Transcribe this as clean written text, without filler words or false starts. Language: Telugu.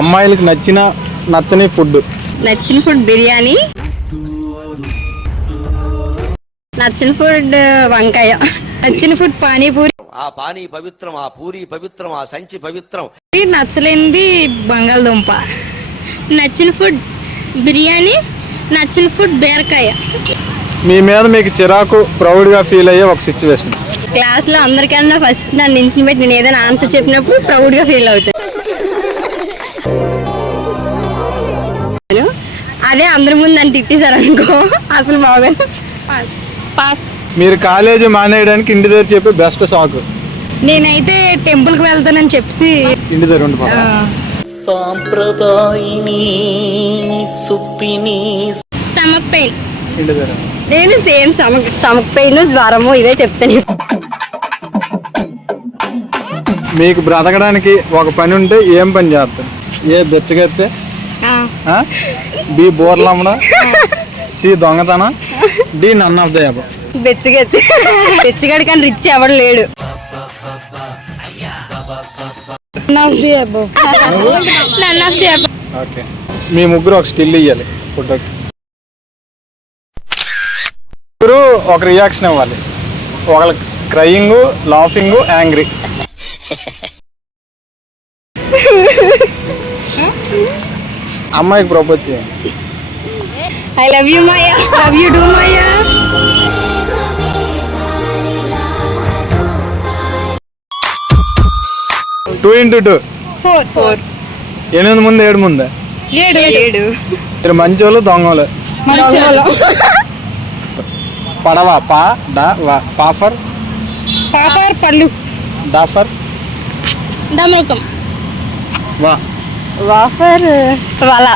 అమ్మాయిలకు నచ్చని ఫుడ్. నచ్చిన ఫుడ్ బిర్యానీ, నచ్చిన ఫుడ్ వంకాయ, నచ్చిన ఫుడ్ పానీపూరి. ఆ పానీ పవిత్రం, ఆ పూరి పవిత్రం, ఆ సంచి పవిత్రం. నచ్చలేనిది బంగాళదుంప. నచ్చిన ఫుడ్ బిర్యానీ, నచ్చిన ఫుడ్ బీరకాయ. మీ మీద మీకు చిరాకు, ప్రౌడ్గా ఫీల్ అయ్యే ఒక సిచ్యువేషన్. క్లాస్లో అందరికన్నా ఫస్ట్ నన్ను నించుని పెట్టి నేను ఏదైనా ఆన్సర్ చెప్పినప్పుడు ప్రౌడ్గా ఫీల్ అవుతాను. అదే అందరి ముందు నన్ను తిట్టేశారు అనుకో అసలు బాగోదు. పాస్. మీరు కాలేజీ మానేయడానికి ఇంటి దగ్గర చెప్పే బెస్ట్ సాకు. నేనైతే టెంపుల్కి వెళ్తానని చెప్పి ఇంటి దగ్గర ఉండి స్టమక్ పెయిన్. ఇంటి దగ్గర నేను సేమ్ స్టమక్ పెయిన్, జ్వరము ఇవే చెప్తాను. మీకు బ్రతకడానికి ఒక పని ఉంటే ఏం పని చేస్తారు? ఏ బెచ్చగెత్తే, బి బోర్లమ్మడ, సి దొంగతనం, D none of the above. బెచ్చగెత్తే. బెచ్చగాడు కానీ రిచ్ ఎవడు లేడు. ఓకే, మీ ముగ్గురు ఒక స్టిల్ ఇవ్వాలి ఫోటోకి. ముగ్గురు ఒక రియాక్షన్ ఇవ్వాలి. ఒకళ్ళ క్రయింగ్, లాఫింగ్, యాంగ్రీ. అమ్మాయికి ప్రపోజ్ చేయండి. I love you Maya, love you do Maya. Two into two 4. 8 ముందు 7 ముందా? 7. మీరు మంచోళ్ళు దొంగలు. పడవ పా డా వా, పాఫర్ పళ్ళు, డాఫర్ డమరుకం, వా, వాఫర్ వల.